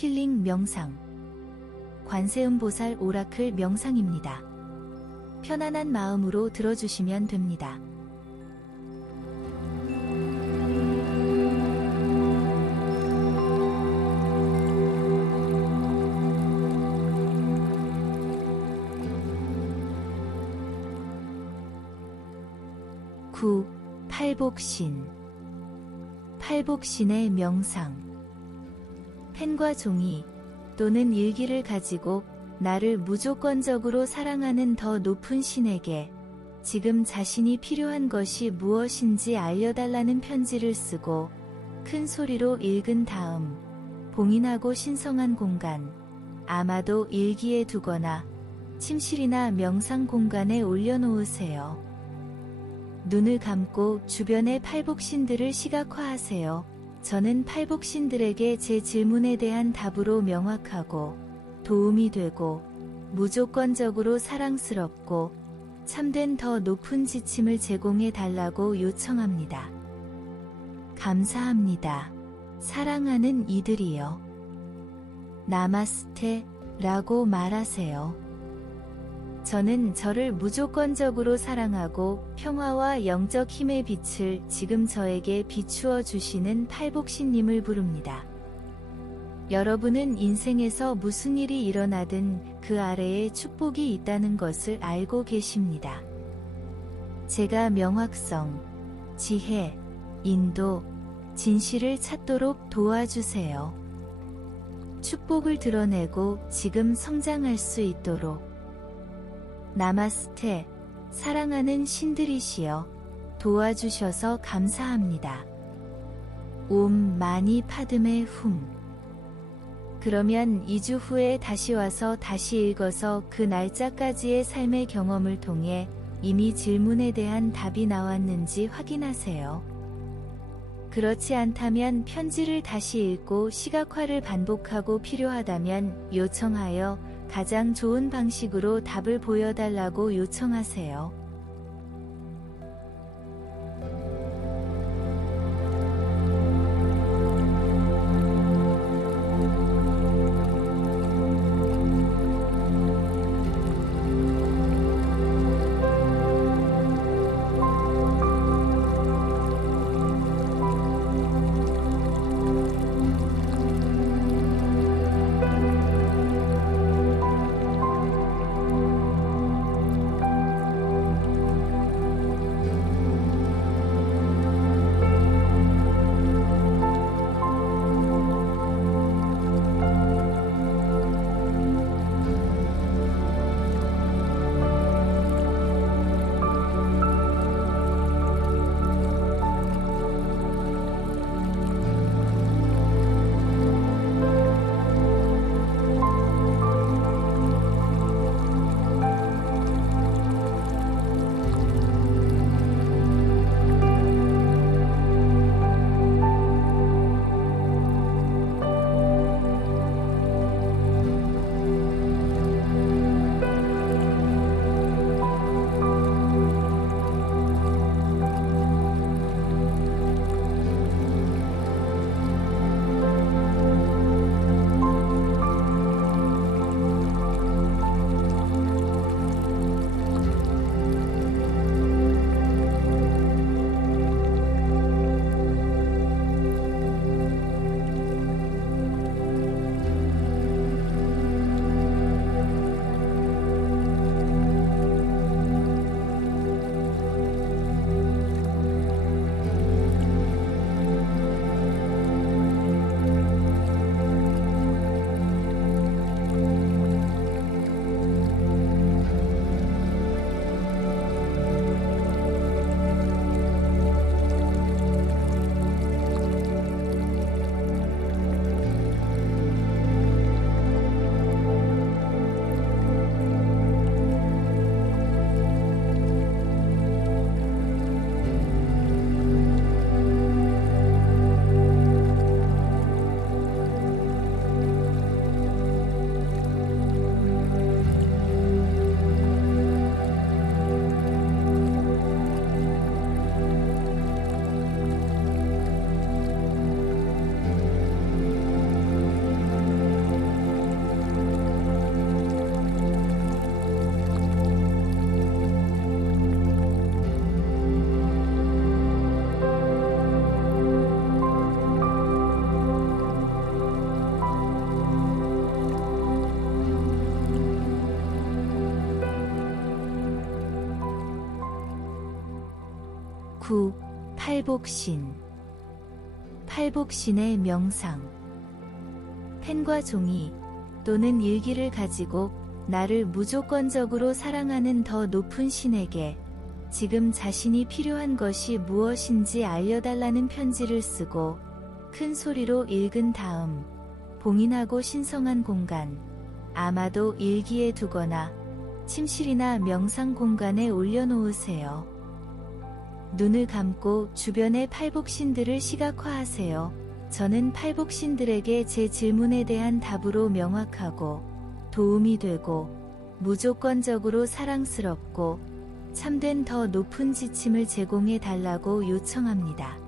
힐링 명상. 관세음보살 오라클 명상입니다. 편안한 마음으로 들어주시면 됩니다. 팔복신. 팔복신의 명상. 펜과 종이 또는 일기를 가지고 나를 무조건적으로 사랑하는 더 높은 신에게 지금 자신이 필요한 것이 무엇인지 알려달라는 편지를 쓰고 큰 소리로 읽은 다음 봉인하고 신성한 공간, 아마도 일기에 두거나 침실이나 명상 공간에 올려놓으세요. 눈을 감고 주변의 팔복신들을 시각화하세요. 저는 팔복신들에게 제 질문에 대한 답으로 명확하고 도움이 되고 무조건적으로 사랑스럽고 참된 더 높은 지침을 제공해 달라고 요청합니다. 감사합니다. 사랑하는 이들이여. 나마스테 라고 말하세요. 저는 저를 무조건적으로 사랑하고 평화와 영적 힘의 빛을 지금 저에게 비추어 주시는 팔복신님을 부릅니다. 여러분은 인생에서 무슨 일이 일어나든 그 아래에 축복이 있다는 것을 알고 계십니다. 제가 명확성, 지혜, 인도, 진실을 찾도록 도와주세요. 축복을 드러내고 지금 성장할 수 있도록. 나마스테, 사랑하는 신들이시여, 도와주셔서 감사합니다. 옴 마니 파드메 훔. 그러면 2주 후에 다시 와서 다시 읽어서 그 날짜까지의 삶의 경험을 통해 이미 질문에 대한 답이 나왔는지 확인하세요. 그렇지 않다면 편지를 다시 읽고 시각화를 반복하고 필요하다면 요청하여 가장 좋은 방식으로 답을 보여달라고 요청하세요. 9. 팔복신. 팔복신의 명상. 펜과 종이 또는 일기를 가지고 나를 무조건적으로 사랑하는 더 높은 신에게 지금 자신이 필요한 것이 무엇인지 알려달라는 편지를 쓰고 큰 소리로 읽은 다음 봉인하고 신성한 공간, 아마도 일기에 두거나 침실이나 명상 공간에 올려놓으세요. 눈을 감고 주변의 팔복신들을 시각화하세요. 저는 팔복신들에게 제 질문에 대한 답으로 명확하고 도움이 되고 무조건적으로 사랑스럽고 참된 더 높은 지침을 제공해 달라고 요청합니다.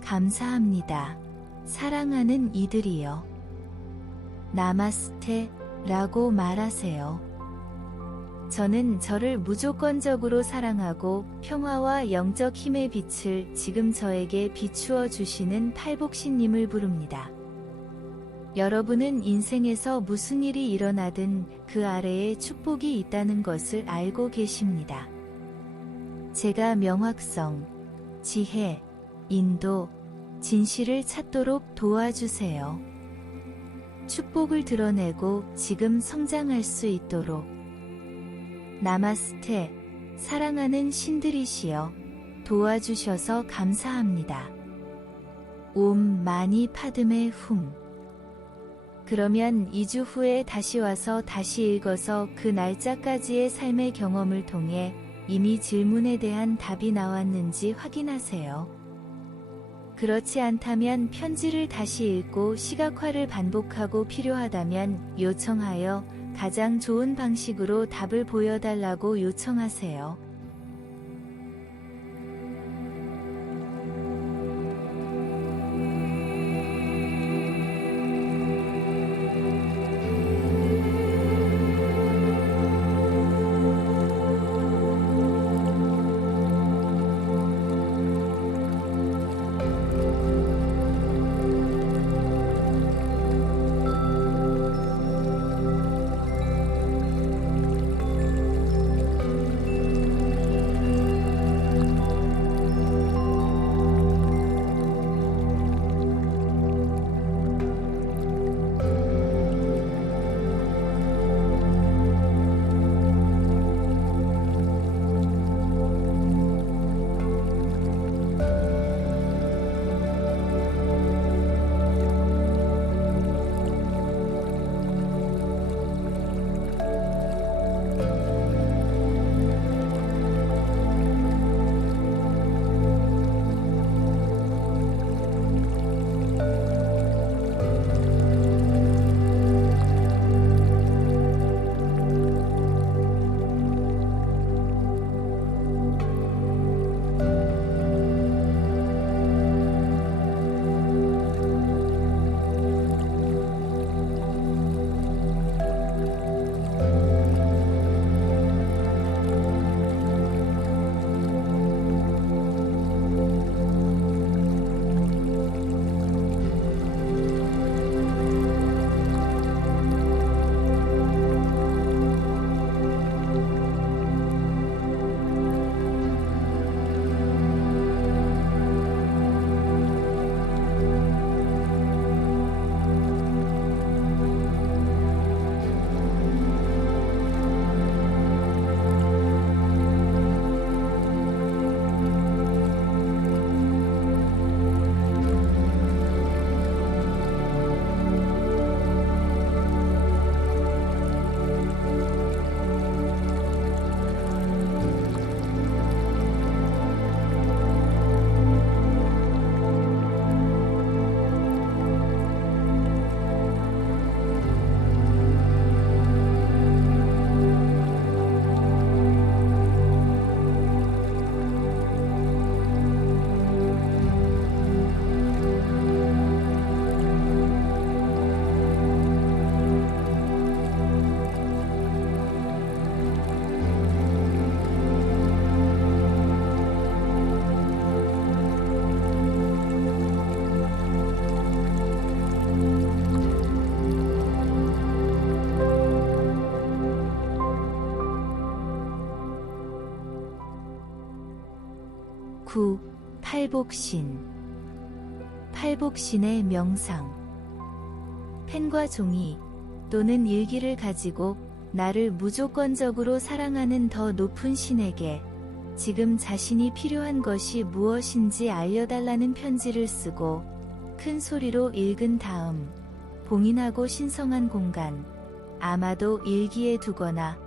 감사합니다. 사랑하는 이들이여. 나마스테 라고 말하세요. 저는 저를 무조건적으로 사랑하고 평화와 영적 힘의 빛을 지금 저에게 비추어 주시는 팔복신님을 부릅니다. 여러분은 인생에서 무슨 일이 일어나든 그 아래에 축복이 있다는 것을 알고 계십니다. 제가 명확성, 지혜, 인도, 진실을 찾도록 도와주세요. 축복을 드러내고 지금 성장할 수 있도록. 나마스테, 사랑하는 신들이시여, 도와주셔서 감사합니다. 옴 마니 파드메 훔. 그러면 2주 후에 다시 와서 다시 읽어서 그 날짜까지의 삶의 경험을 통해 이미 질문에 대한 답이 나왔는지 확인하세요. 그렇지 않다면 편지를 다시 읽고 시각화를 반복하고 필요하다면 요청하여 가장 좋은 방식으로 답을 보여달라고 요청하세요. 9. 팔복신. 팔복신의 명상. 펜과 종이 또는 일기를 가지고 나를 무조건적으로 사랑하는 더 높은 신에게 지금 자신이 필요한 것이 무엇인지 알려달라는 편지를 쓰고 큰 소리로 읽은 다음 봉인하고 신성한 공간, 아마도 일기에 두거나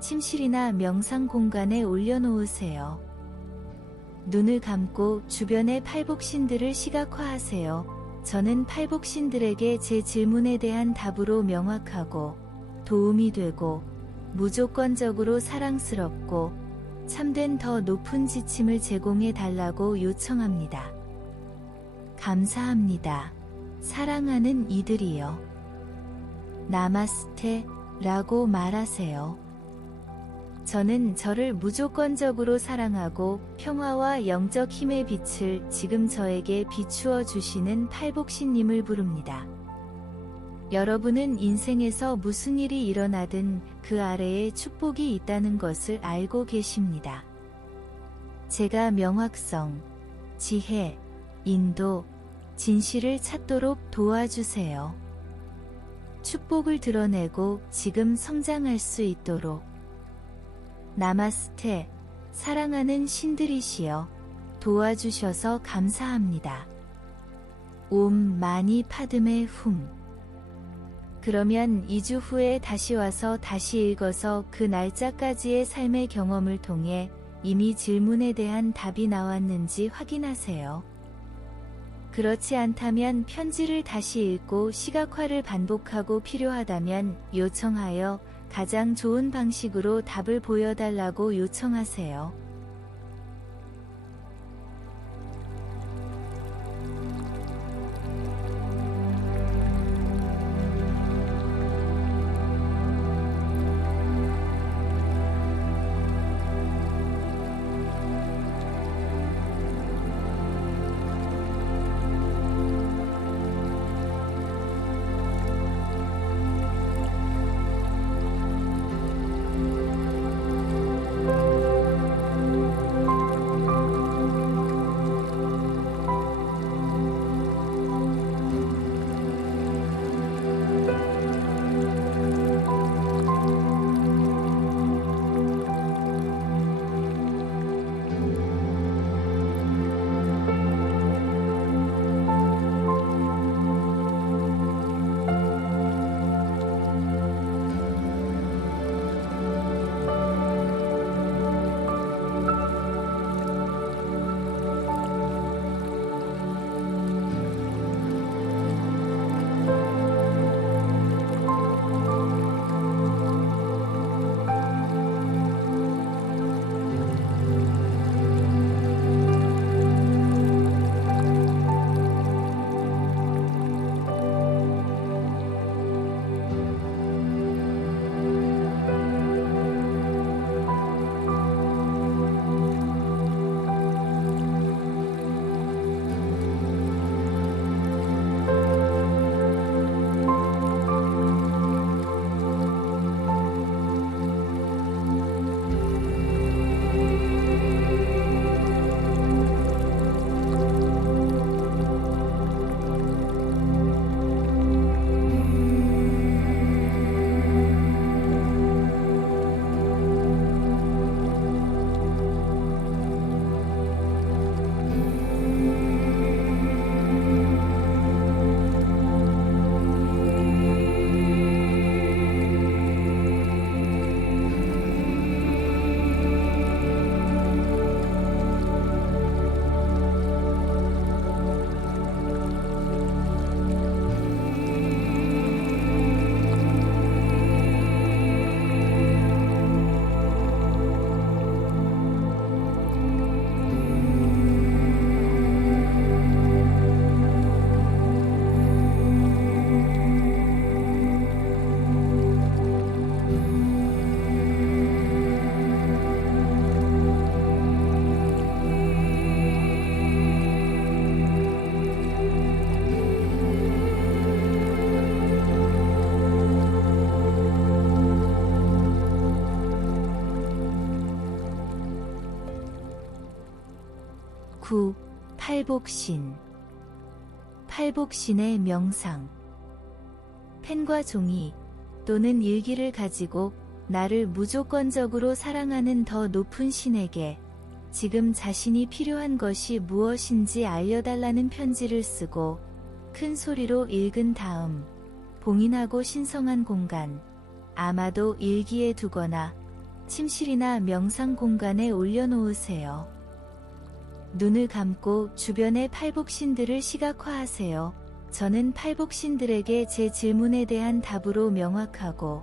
침실이나 명상 공간에 올려놓으세요. 눈을 감고 주변의 팔복신들을 시각화하세요. 저는 팔복신들에게 제 질문에 대한 답으로 명확하고 도움이 되고 무조건적으로 사랑스럽고 참된 더 높은 지침을 제공해 달라고 요청합니다. 감사합니다. 사랑하는 이들이여. 나마스테 라고 말하세요. 저는 저를 무조건적으로 사랑하고 평화와 영적 힘의 빛을 지금 저에게 비추어 주시는 팔복신님을 부릅니다. 여러분은 인생에서 무슨 일이 일어나든 그 아래에 축복이 있다는 것을 알고 계십니다. 제가 명확성, 지혜, 인도, 진실을 찾도록 도와주세요. 축복을 드러내고 지금 성장할 수 있도록. 나마스테, 사랑하는 신들이시여, 도와주셔서 감사합니다. 옴 마니 파드메 훔. 그러면 2주 후에 다시 와서 다시 읽어서 그 날짜까지의 삶의 경험을 통해 이미 질문에 대한 답이 나왔는지 확인하세요. 그렇지 않다면 편지를 다시 읽고 시각화를 반복하고 필요하다면 요청하여 가장 좋은 방식으로 답을 보여달라고 요청하세요. 9. 팔복신. 팔복신의 명상. 펜과 종이 또는 일기를 가지고 나를 무조건적으로 사랑하는 더 높은 신에게 지금 자신이 필요한 것이 무엇인지 알려달라는 편지를 쓰고 큰 소리로 읽은 다음 봉인하고 신성한 공간, 아마도 일기에 두거나 침실이나 명상 공간에 올려놓으세요. 눈을 감고 주변의 팔복신들을 시각화하세요. 저는 팔복신들에게 제 질문에 대한 답으로 명확하고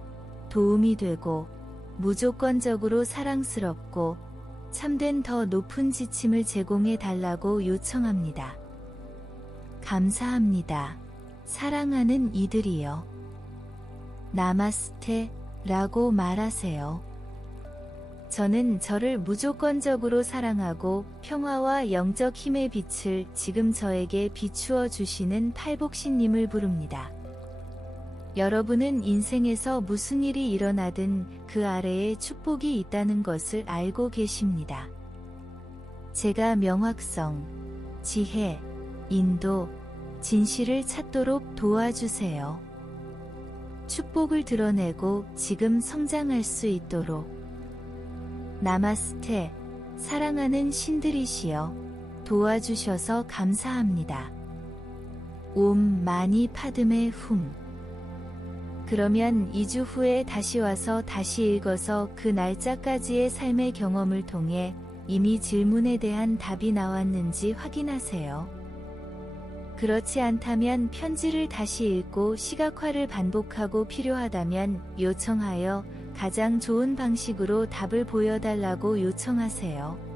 도움이 되고 무조건적으로 사랑스럽고 참된 더 높은 지침을 제공해 달라고 요청합니다. 감사합니다. 사랑하는 이들이여. 나마스테 라고 말하세요. 저는 저를 무조건적으로 사랑하고 평화와 영적 힘의 빛을 지금 저에게 비추어 주시는 팔복신님을 부릅니다. 여러분은 인생에서 무슨 일이 일어나든 그 아래에 축복이 있다는 것을 알고 계십니다. 제가 명확성, 지혜, 인도, 진실을 찾도록 도와주세요. 축복을 드러내고 지금 성장할 수 있도록. 나마스테, 사랑하는 신들이시여, 도와주셔서 감사합니다. 옴 마니 파드메 훔. 그러면 2주 후에 다시 와서 다시 읽어서 그 날짜까지의 삶의 경험을 통해 이미 질문에 대한 답이 나왔는지 확인하세요. 그렇지 않다면 편지를 다시 읽고 시각화를 반복하고 필요하다면 요청하여 가장 좋은 방식으로 답을 보여달라고 요청하세요.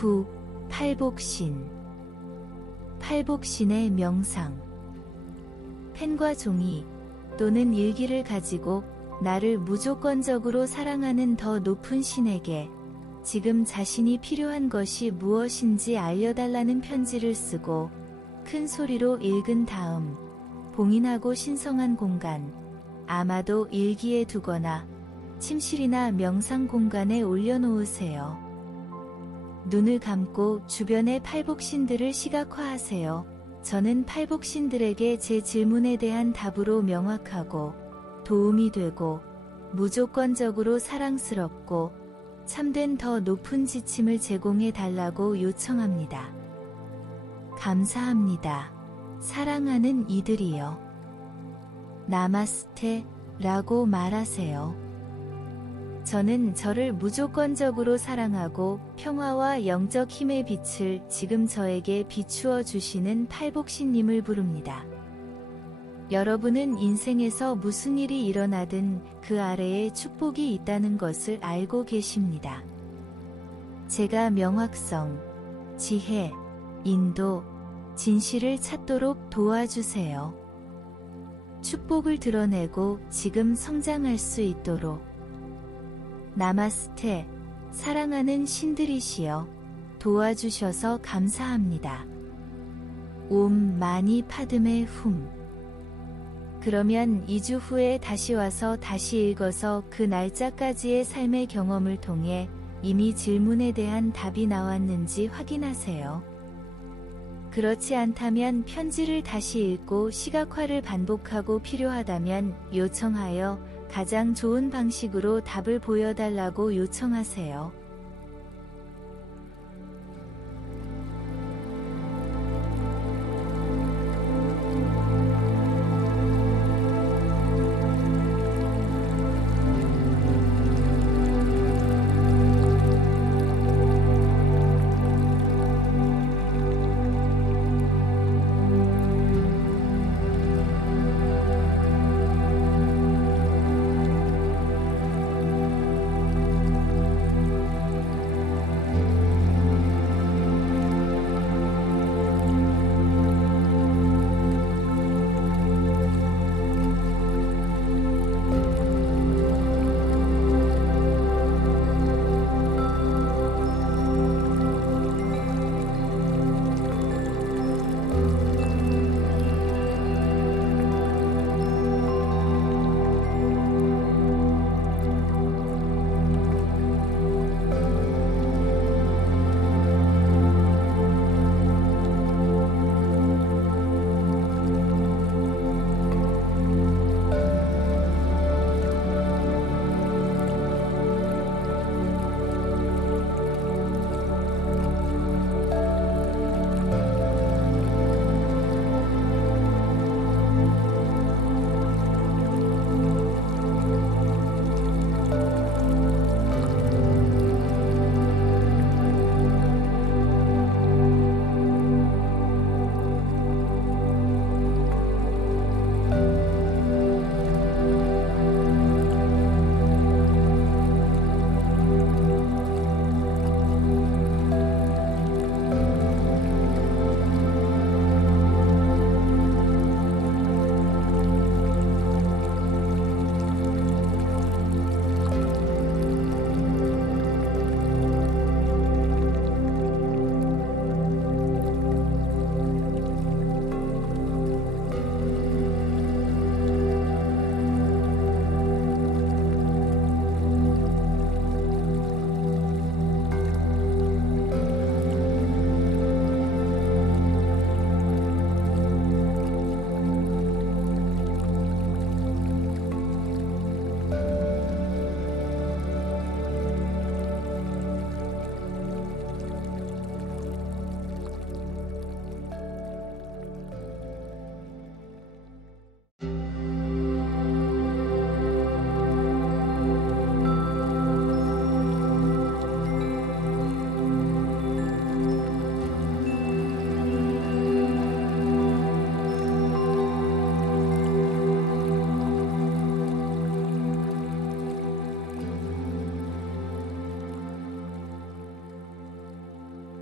9. 팔복신. 팔복신의 명상. 펜과 종이 또는 일기를 가지고 나를 무조건적으로 사랑하는 더 높은 신에게 지금 자신이 필요한 것이 무엇인지 알려달라는 편지를 쓰고 큰 소리로 읽은 다음 봉인하고 신성한 공간, 아마도 일기에 두거나 침실이나 명상 공간에 올려놓으세요. 눈을 감고 주변의 팔복신들을 시각화하세요. 저는 팔복신들에게 제 질문에 대한 답으로 명확하고 도움이 되고 무조건적으로 사랑스럽고 참된 더 높은 지침을 제공해 달라고 요청합니다. 감사합니다. 사랑하는 이들이여. 나마스테 라고 말하세요. 저는 저를 무조건적으로 사랑하고 평화와 영적 힘의 빛을 지금 저에게 비추어 주시는 팔복신님을 부릅니다. 여러분은 인생에서 무슨 일이 일어나든 그 아래에 축복이 있다는 것을 알고 계십니다. 제가 명확성, 지혜, 인도, 진실을 찾도록 도와주세요. 축복을 드러내고 지금 성장할 수 있도록. 나마스테, 사랑하는 신들이시여, 도와주셔서 감사합니다. 옴 마니 파드메 훔. 그러면 2주 후에 다시 와서 다시 읽어서 그 날짜까지의 삶의 경험을 통해 이미 질문에 대한 답이 나왔는지 확인하세요. 그렇지 않다면 편지를 다시 읽고 시각화를 반복하고 필요하다면 요청하여 가장 좋은 방식으로 답을 보여달라고 요청하세요.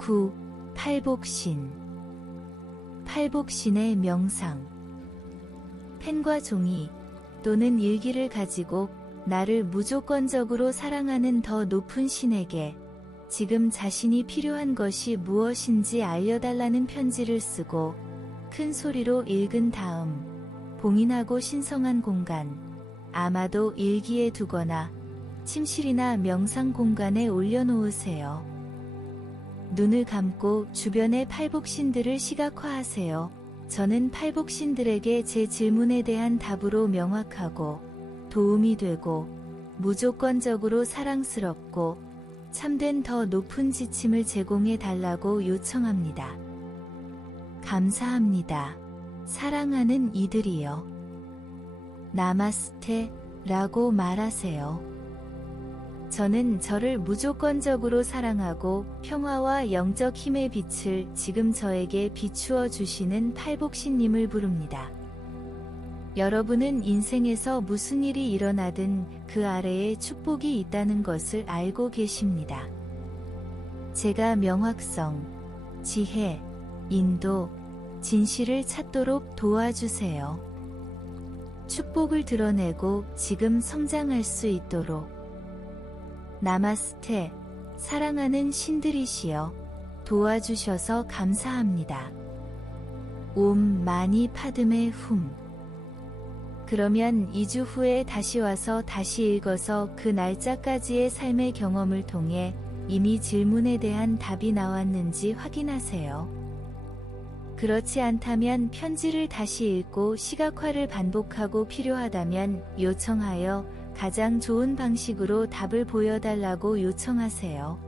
9. 팔복신. 팔복신의 명상. 펜과 종이 또는 일기를 가지고 나를 무조건적으로 사랑하는 더 높은 신에게 지금 자신이 필요한 것이 무엇인지 알려달라는 편지를 쓰고 큰 소리로 읽은 다음 봉인하고 신성한 공간, 아마도 일기에 두거나 침실이나 명상 공간에 올려놓으세요. 눈을 감고 주변의 팔복신들을 시각화하세요. 저는 팔복신들에게 제 질문에 대한 답으로 명확하고 도움이 되고 무조건적으로 사랑스럽고 참된 더 높은 지침을 제공해 달라고 요청합니다. 감사합니다. 사랑하는 이들이여. 나마스테 라고 말하세요. 저는 저를 무조건적으로 사랑하고 평화와 영적 힘의 빛을 지금 저에게 비추어 주시는 팔복신님을 부릅니다. 여러분은 인생에서 무슨 일이 일어나든 그 아래에 축복이 있다는 것을 알고 계십니다. 제가 명확성, 지혜, 인도, 진실을 찾도록 도와주세요. 축복을 드러내고 지금 성장할 수 있도록. 나마스테, 사랑하는 신들이시여, 도와주셔서 감사합니다. 옴 마니 파드메 훔. 그러면 2주 후에 다시 와서 다시 읽어서 그 날짜까지의 삶의 경험을 통해 이미 질문에 대한 답이 나왔는지 확인하세요. 그렇지 않다면 편지를 다시 읽고 시각화를 반복하고 필요하다면 요청하여 가장 좋은 방식으로 답을 보여달라고 요청하세요.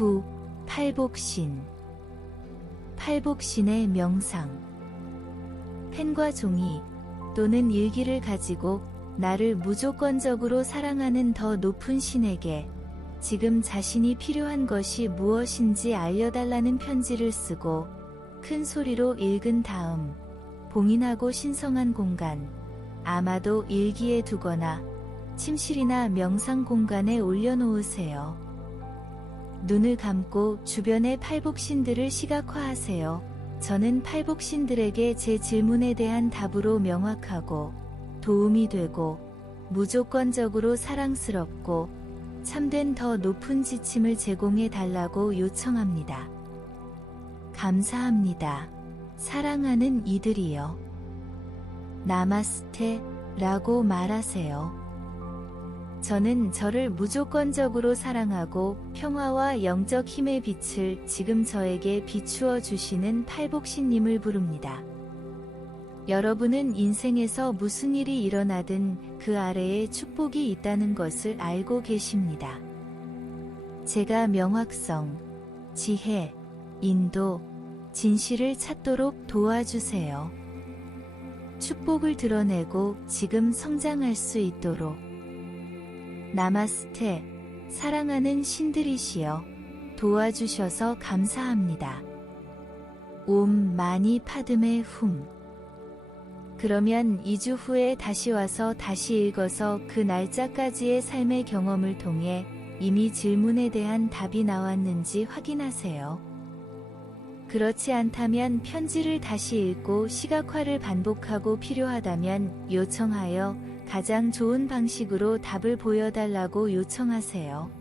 후 팔복신. 팔복신의 명상. 펜과 종이 또는 일기를 가지고 나를 무조건적으로 사랑하는 더 높은 신에게 지금 자신이 필요한 것이 무엇인지 알려달라는 편지를 쓰고 큰 소리로 읽은 다음 봉인하고 신성한 공간, 아마도 일기에 두거나 침실이나 명상 공간에 올려놓으세요. 눈을 감고 주변의 팔복신들을 시각화하세요. 저는 팔복신들에게 제 질문에 대한 답으로 명확하고 도움이 되고 무조건적으로 사랑스럽고 참된 더 높은 지침을 제공해 달라고 요청합니다. 감사합니다. 사랑하는 이들이여. 나마스테 라고 말하세요. 저는 저를 무조건적으로 사랑하고 평화와 영적 힘의 빛을 지금 저에게 비추어 주시는 팔복신님을 부릅니다. 여러분은 인생에서 무슨 일이 일어나든 그 아래에 축복이 있다는 것을 알고 계십니다. 제가 명확성, 지혜, 인도, 진실을 찾도록 도와주세요. 축복을 드러내고 지금 성장할 수 있도록. 나마스테, 사랑하는 신들이시여, 도와주셔서 감사합니다. 옴 마니 파드메 훔. 그러면 2주 후에 다시 와서 다시 읽어서 그 날짜까지의 삶의 경험을 통해 이미 질문에 대한 답이 나왔는지 확인하세요. 그렇지 않다면 편지를 다시 읽고 시각화를 반복하고 필요하다면 요청하여 가장 좋은 방식으로 답을 보여달라고 요청하세요.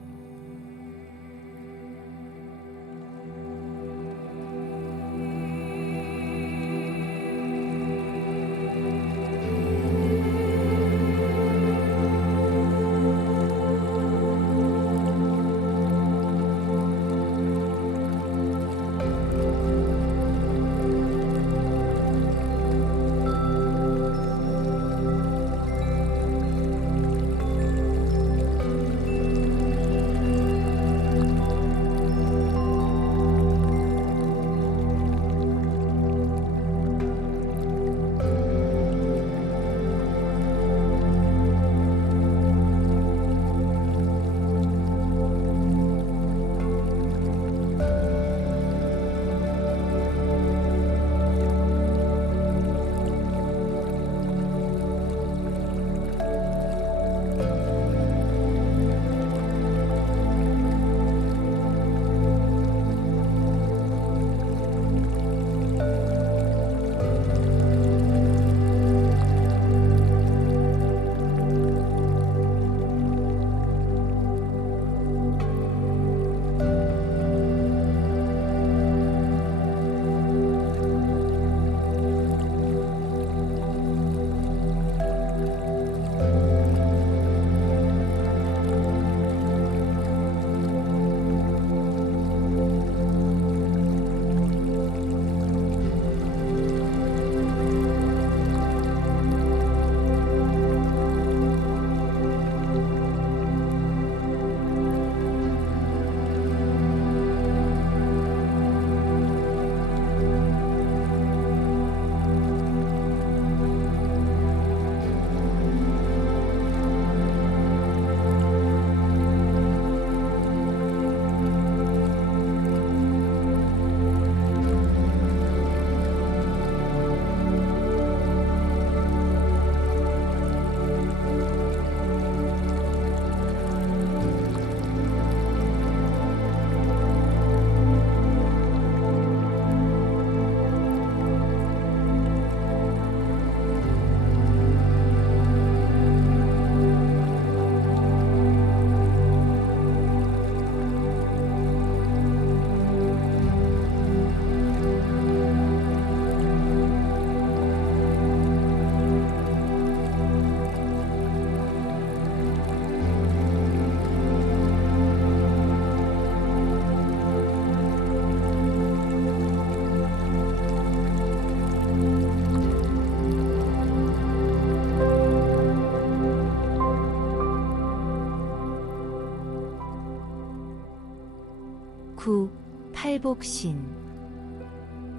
후, 팔복신.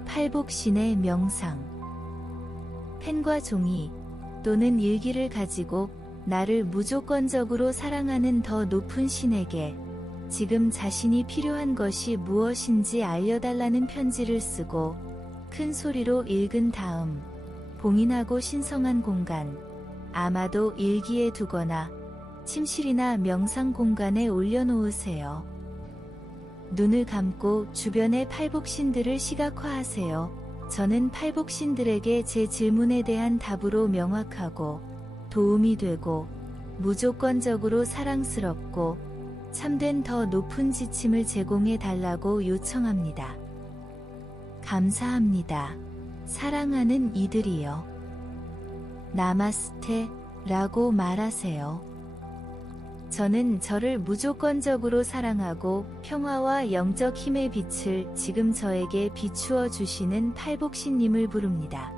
팔복신의 명상. 펜과 종이 또는 일기를 가지고 나를 무조건적으로 사랑하는 더 높은 신에게 지금 자신이 필요한 것이 무엇인지 알려달라는 편지를 쓰고 큰 소리로 읽은 다음 봉인하고 신성한 공간, 아마도 일기에 두거나 침실이나 명상 공간에 올려놓으세요. 눈을 감고 주변의 팔복신들을 시각화하세요. 저는 팔복신들에게 제 질문에 대한 답으로 명확하고 도움이 되고 무조건적으로 사랑스럽고 참된 더 높은 지침을 제공해 달라고 요청합니다. 감사합니다. 사랑하는 이들이여. 나마스테 라고 말하세요. 저는 저를 무조건적으로 사랑하고 평화와 영적 힘의 빛을 지금 저에게 비추어 주시는 팔복신님을 부릅니다.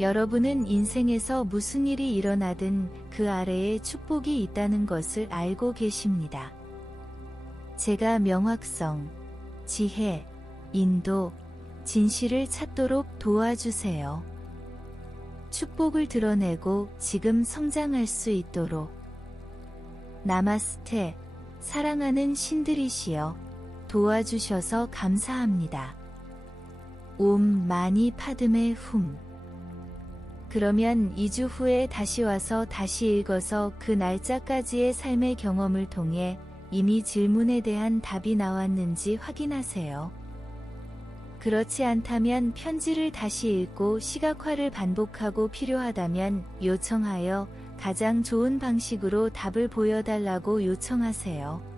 여러분은 인생에서 무슨 일이 일어나든 그 아래에 축복이 있다는 것을 알고 계십니다. 제가 명확성, 지혜, 인도, 진실을 찾도록 도와주세요. 축복을 드러내고 지금 성장할 수 있도록. 나마스테, 사랑하는 신들이시여, 도와주셔서 감사합니다. 옴 마니 파드메 훔. 그러면 2주 후에 다시 와서 다시 읽어서 그 날짜까지의 삶의 경험을 통해 이미 질문에 대한 답이 나왔는지 확인하세요. 그렇지 않다면 편지를 다시 읽고 시각화를 반복하고 필요하다면 요청하여 가장 좋은 방식으로 답을 보여달라고 요청하세요.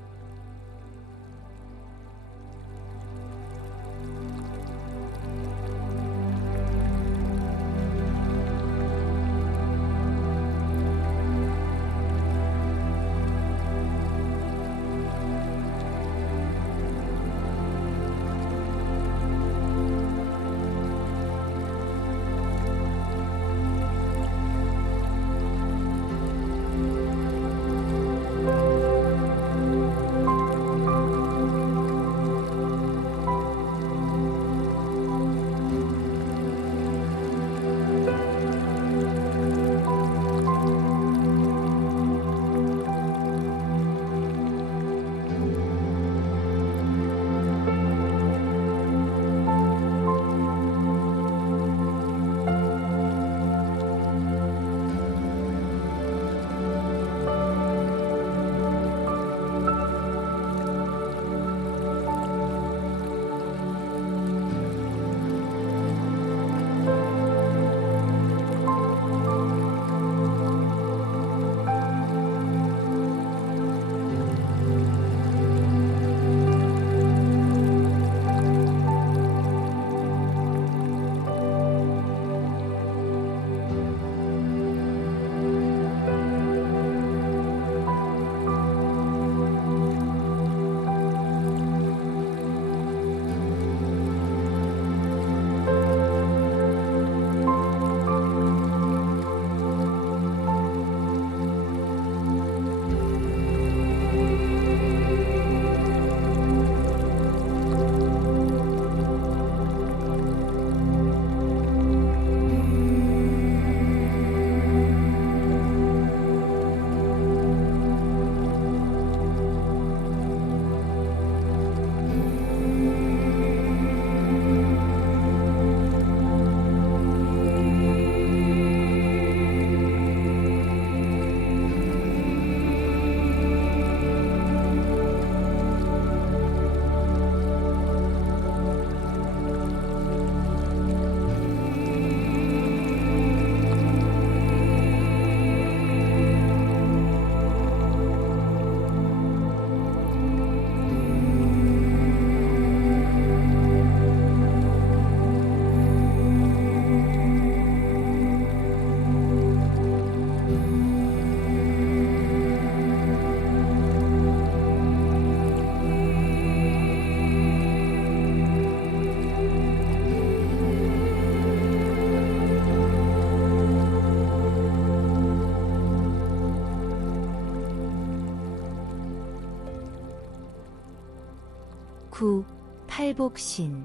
9. 팔복신.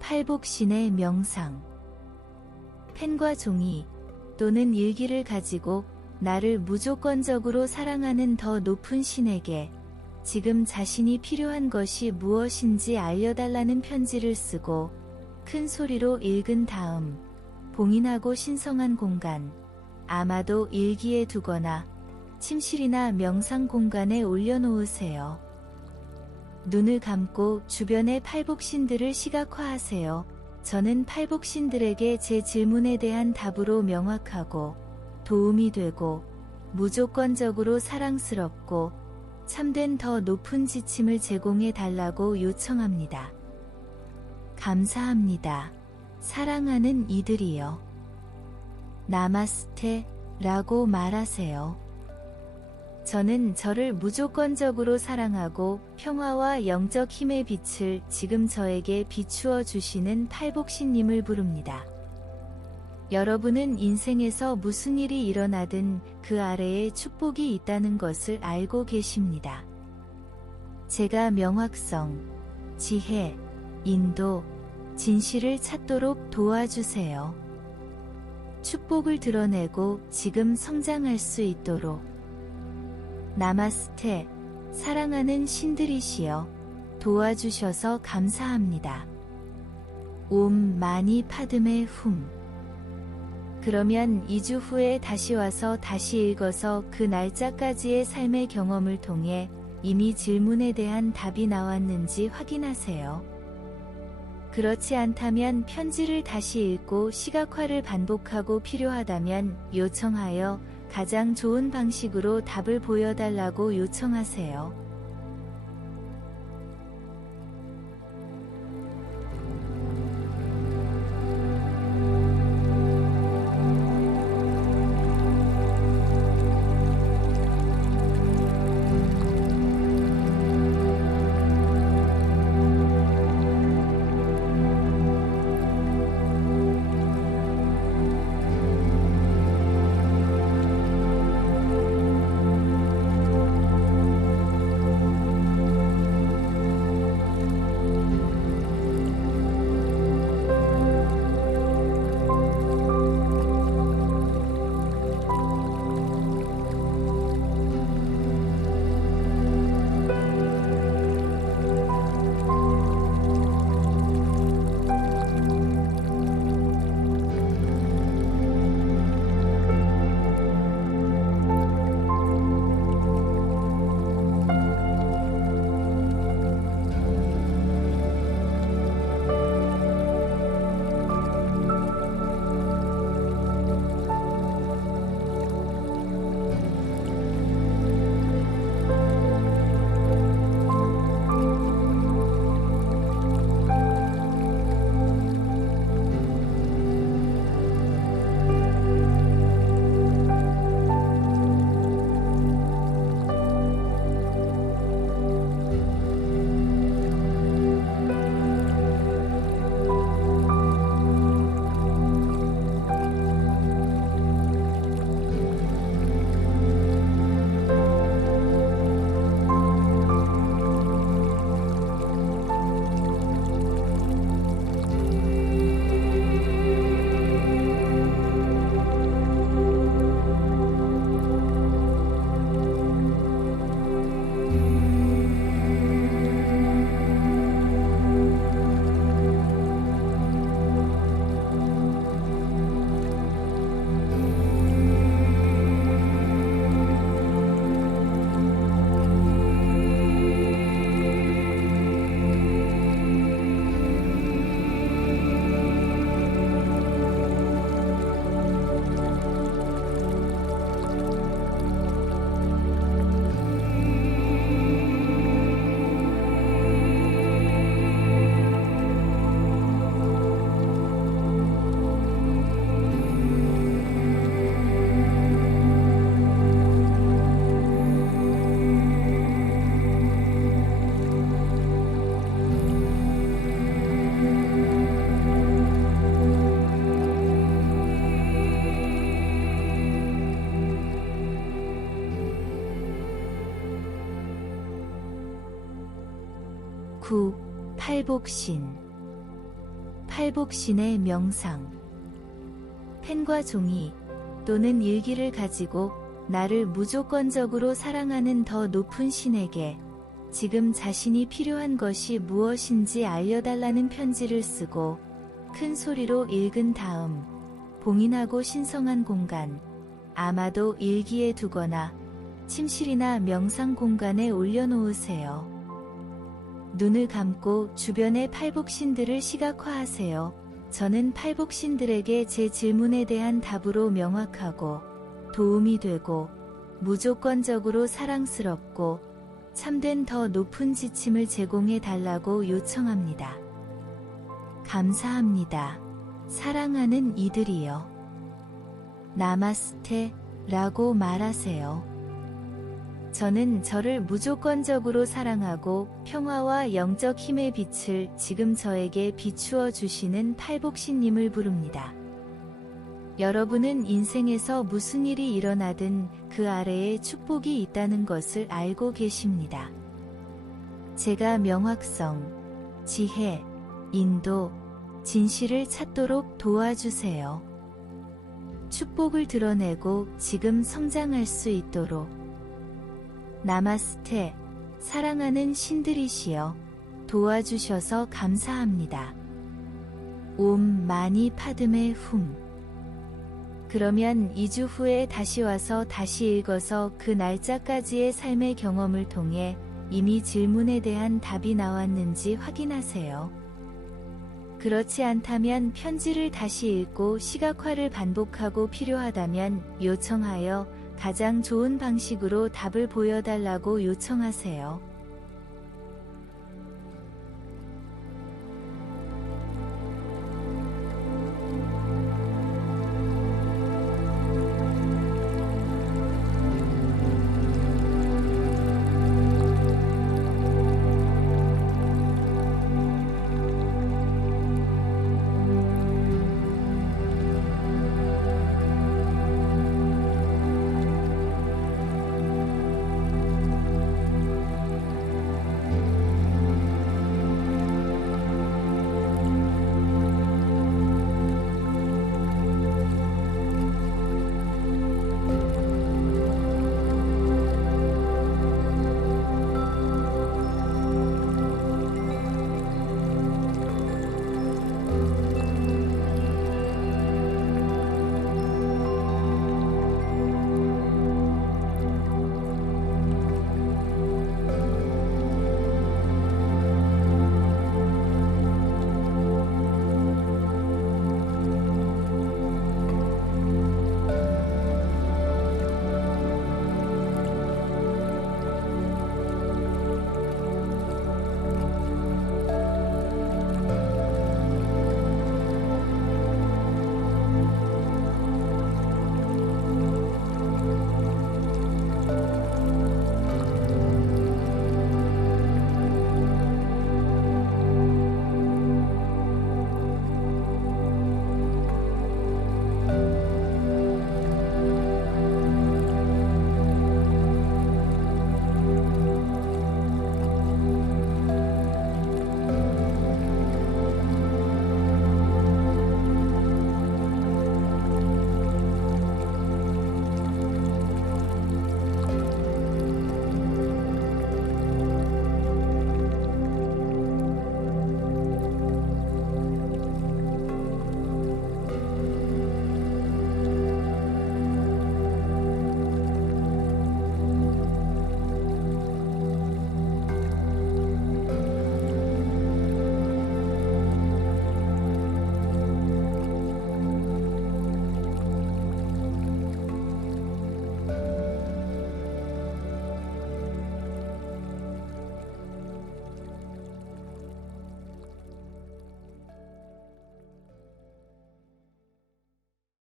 팔복신의 명상. 펜과 종이 또는 일기를 가지고 나를 무조건적으로 사랑하는 더 높은 신에게 지금 자신이 필요한 것이 무엇인지 알려달라는 편지를 쓰고 큰 소리로 읽은 다음 봉인하고 신성한 공간, 아마도 일기에 두거나 침실이나 명상 공간에 올려놓으세요. 눈을 감고 주변의 팔복신들을 시각화하세요. 저는 팔복신들에게 제 질문에 대한 답으로 명확하고 도움이 되고 무조건적으로 사랑스럽고 참된 더 높은 지침을 제공해 달라고 요청합니다. 감사합니다. 사랑하는 이들이여. 나마스테 라고 말하세요. 저는 저를 무조건적으로 사랑하고 평화와 영적 힘의 빛을 지금 저에게 비추어 주시는 팔복신님을 부릅니다. 여러분은 인생에서 무슨 일이 일어나든 그 아래에 축복이 있다는 것을 알고 계십니다. 제가 명확성, 지혜, 인도, 진실을 찾도록 도와주세요. 축복을 드러내고 지금 성장할 수 있도록. 나마스테, 사랑하는 신들이시여, 도와주셔서 감사합니다. 옴 마니 파드메 훔. 그러면 2주 후에 다시 와서 다시 읽어서 그 날짜까지의 삶의 경험을 통해 이미 질문에 대한 답이 나왔는지 확인하세요. 그렇지 않다면 편지를 다시 읽고 시각화를 반복하고 필요하다면 요청하여 가장 좋은 방식으로 답을 보여달라고 요청하세요. 9. 팔복신. 팔복신의 명상. 펜과 종이 또는 일기를 가지고 나를 무조건적으로 사랑하는 더 높은 신에게 지금 자신이 필요한 것이 무엇인지 알려달라는 편지를 쓰고 큰 소리로 읽은 다음 봉인하고 신성한 공간, 아마도 일기에 두거나 침실이나 명상 공간에 올려놓으세요. 눈을 감고 주변의 팔복신들을 시각화하세요. 저는 팔복신들에게 제 질문에 대한 답으로 명확하고 도움이 되고 무조건적으로 사랑스럽고 참된 더 높은 지침을 제공해 달라고 요청합니다. 감사합니다. 사랑하는 이들이여. 나마스테 라고 말하세요. 저는 저를 무조건적으로 사랑하고 평화와 영적 힘의 빛을 지금 저에게 비추어 주시는 팔복신님을 부릅니다. 여러분은 인생에서 무슨 일이 일어나든 그 아래에 축복이 있다는 것을 알고 계십니다. 제가 명확성, 지혜, 인도, 진실을 찾도록 도와주세요. 축복을 드러내고 지금 성장할 수 있도록. 나마스테, 사랑하는 신들이시여, 도와주셔서 감사합니다. 옴 마니 파드메 훔. 그러면 2주 후에 다시 와서 다시 읽어서 그 날짜까지의 삶의 경험을 통해 이미 질문에 대한 답이 나왔는지 확인하세요. 그렇지 않다면 편지를 다시 읽고 시각화를 반복하고 필요하다면 요청하여 가장 좋은 방식으로 답을 보여달라고 요청하세요.